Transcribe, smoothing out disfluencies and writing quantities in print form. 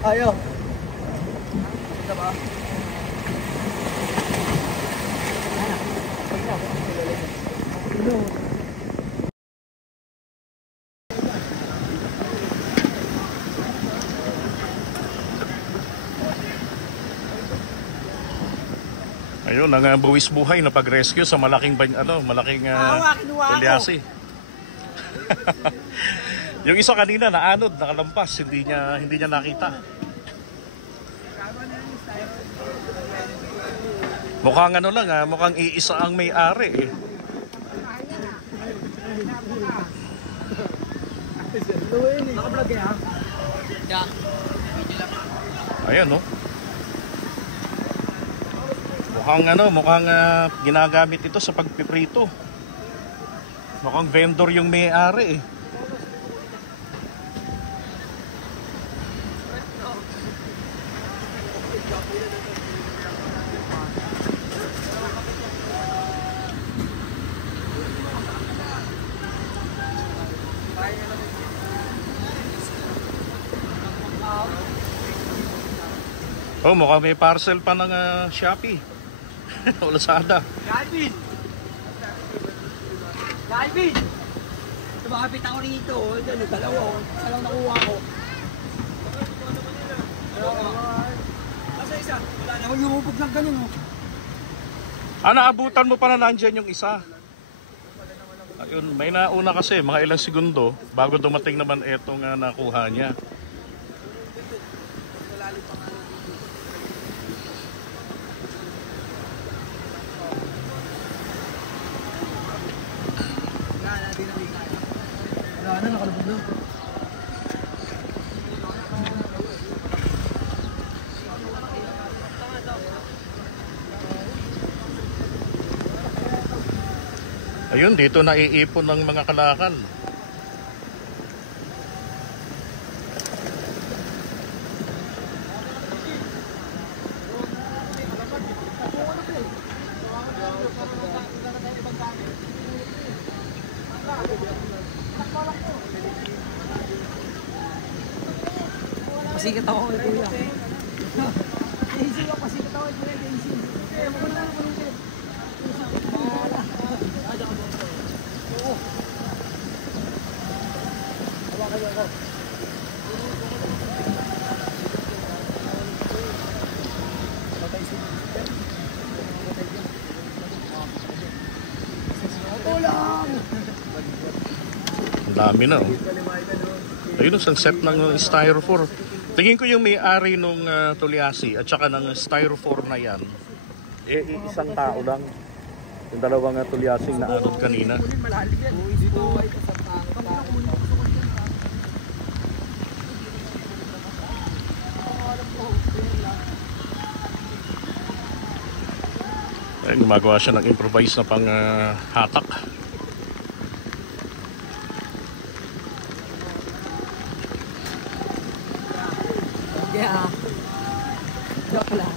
Ayaw. Ito ba? Ayun, ang buwis buhay na pag-rescue sa malaking tulyasi. Yung isa kanina naanod, nakalampas, hindi niya nakita. Mukhang mukhang iisa ang may-ari eh. Naka-vlog eh ha? Yeah. Ayan no. Mukhang ginagamit ito sa pagpiprito. Mukhang vendor yung may-ari eh. Oh, mukhang may parcel pa ng Shopee. O Lazada. Galvin! Galvin! Tumakapit ako rito. Dalawa. Salang nakuha ko. Asa isa? Wala na. Lumubog ng ganun. Naabutan mo pa na nandyan yung isa. Ayun, may nauna kasi, mga ilang segundo, bago dumating naman etong nakuha niya. Wala na, nakalubog na. Ayun, dito naiipon ng mga kalakal. Pasikat ako kay Kuya. Daisy ako, pasikat ako kay Kuya Daisy. Ang dami na oh. Ayun, isang set ng styrofoam. Tingin ko yung may-ari nung tulyasi at saka ng styrofoam na yan, isang tao lang. Yung dalawang tulyasing na anod kanina. Ayun, gumagawa siya ng improvise na pang hatak. Yeah. Joke lang.